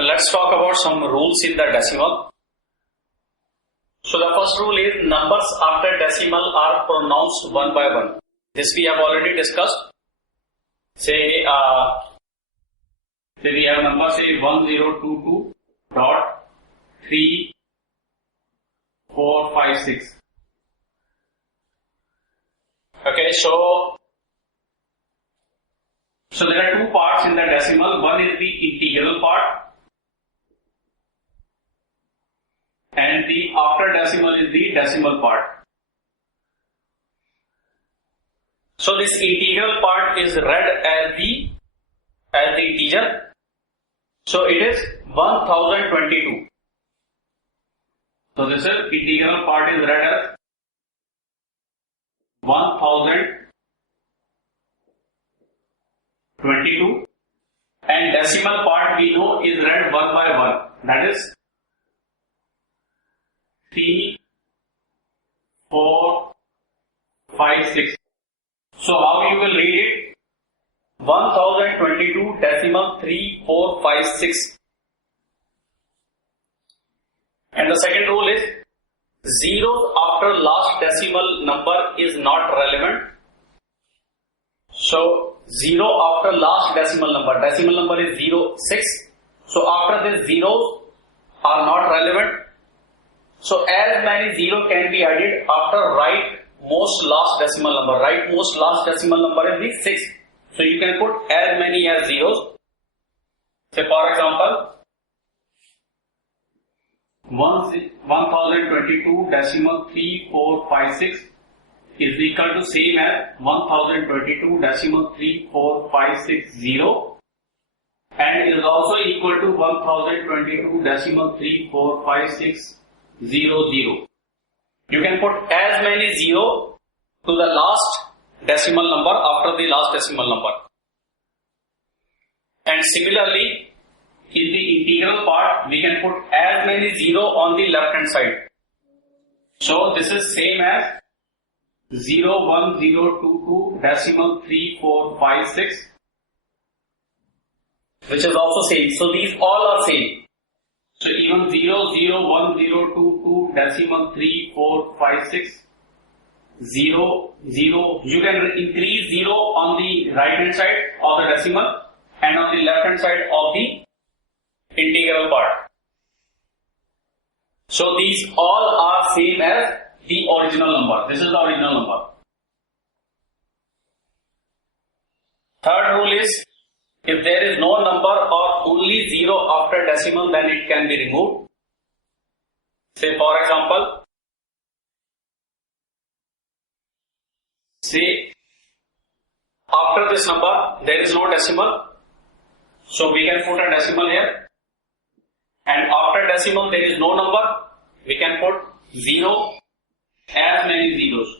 Let's talk about some rules in the decimal. So the first rule is numbers after decimal are pronounced one by one. This we have already discussed. Say we have number say 1022.3456. Okay, so there are two parts in the decimal. One is the integral part, and the after decimal is the decimal part. So this integral part is read as the integer. So it is 1022. So this is integral part is read as 1022, and decimal part we know is read one by one. That is 3, 4, 5, 6. So how you will read it? 1022 decimal 3, 4, 5, 6. And the second rule is zeros after last decimal number is not relevant. So 0 after last decimal number is 0, 6. So after this zeros are not relevant. So as many 0 can be added after rightmost last decimal number. Rightmost last decimal number is the 6. So you can put as many as zeros. Say for example, 1022 decimal 3456 is equal to same as 1022 decimal 34560, and is also equal to 1022 decimal 34560. You can put as many 0 to the last decimal number after the last decimal number. And similarly, in the integral part, we can put as many 0 on the left hand side. So this is same as 01022 decimal 3456, which is also same. So these all are same. So even 001022 decimal 3456, 0, 0, you can increase 0 on the right hand side of the decimal and on the left hand side of the integral part. So these all are same as the original number. This is the original number. Third rule is, if there is no number or only 0 after decimal, then it can be removed. Say for example, say after this number there is no decimal, so we can put a decimal here, and after decimal there is no number, we can put 0, as many zeros.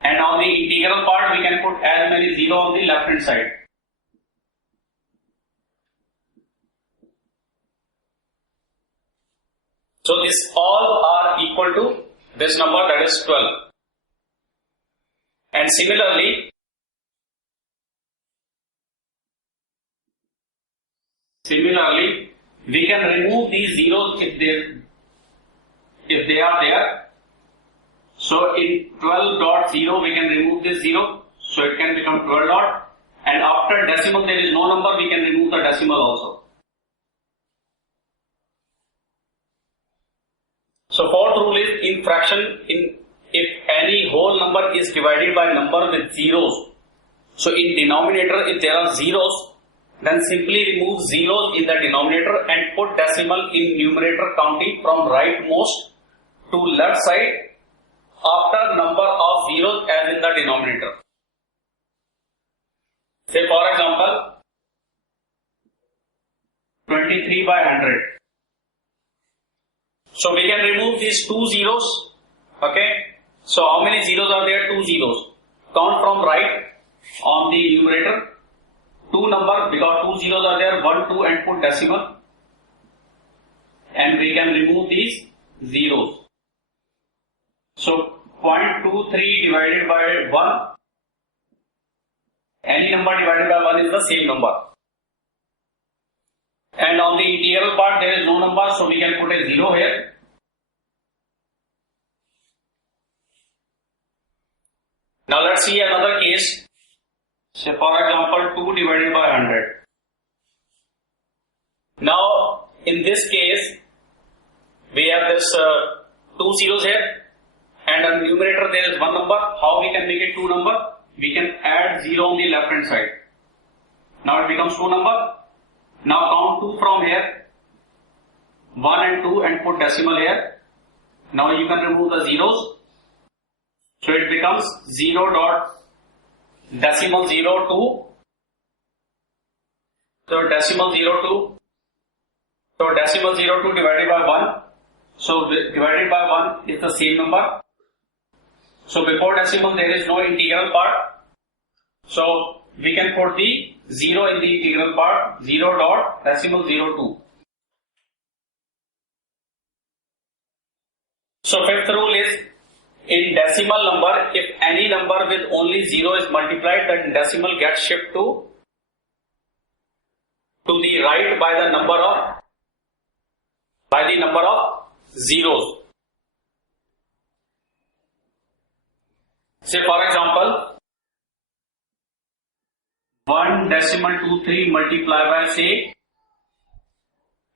And on the integral part, we can put as many 0 on the left hand side. So this all are equal to this number, that is 12. And similarly, we can remove these zeros if they are there. So in 12.0 we can remove this 0, so it can become 12 dot, and after decimal there is no number, we can remove the decimal also. So fourth rule is in fraction, if any whole number is divided by number with zeros, so in denominator if there are zeros, then simply remove zeros in the denominator and put decimal in numerator, counting from rightmost to left side after number of zeros as in the denominator. Say for example, 23 by 100. So we can remove these 2 zeros. Okay. So how many zeros are there? 2 zeros. Count from right on the numerator. 2 number, because 2 zeros are there, 1, 2, and put decimal. And we can remove these zeros. So 0.23 divided by 1 Any number divided by 1 is the same number. And on the integral part there is no number, so we can put a 0 here. Now let's see another case. Say for example 2 divided by 100. Now in this case we have this 2 zeros here, and on numerator there is one number. How we can make it 2 number? We can add 0 on the left hand side. Now it becomes 2 number. Now count 2 from here, 1 and 2, and put decimal here. Now you can remove the zeros. So it becomes 0 dot decimal 02. So decimal 02. So decimal 02 divided by 1. So divided by 1 is the same number. So before decimal there is no integral part. So we can put the 0 in the integral part, 0 dot decimal 02. So fifth rule is, in decimal number, if any number with only 0 is multiplied, then decimal gets shifted to the right by the number of zeros. Say for example 1.23 multiplied by say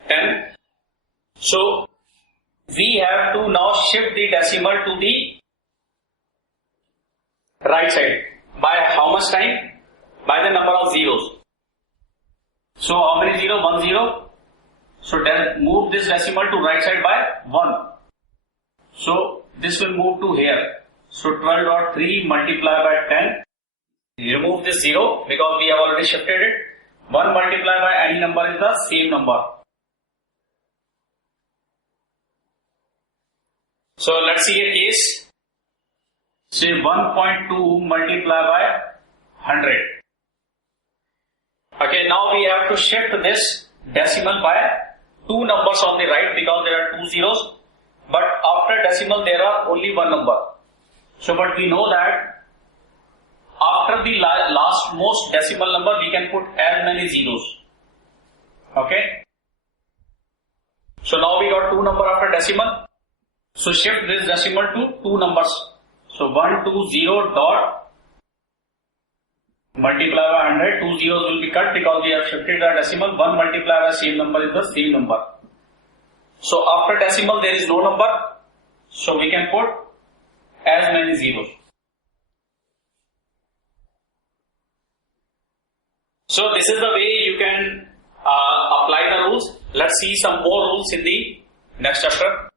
10. So we have to now shift the decimal to the right side. By how much time? By the number of zeros. So how many zero? 1 0. So then move this decimal to right side by 1. So this will move to here. So 12.3 multiplied by 10. Remove this 0 because we have already shifted it. 1 multiplied by any number is the same number. So let's see a case. Say 1.2 multiplied by 100. Okay, now we have to shift this decimal by 2 numbers on the right because there are 2 zeros. But after decimal there are only one number. So but we know that after the last most decimal number we can put as many zeros. Okay. So now we got 2 number after decimal. So shift this decimal to 2 numbers. So 120 dot multiply by 100. 2 zeros will be cut because we have shifted the decimal. 1 multiplied by same number is the same number. So after decimal there is no number. So we can put as many zeros. So this is the way you can apply the rules. Let's see some more rules in the next chapter.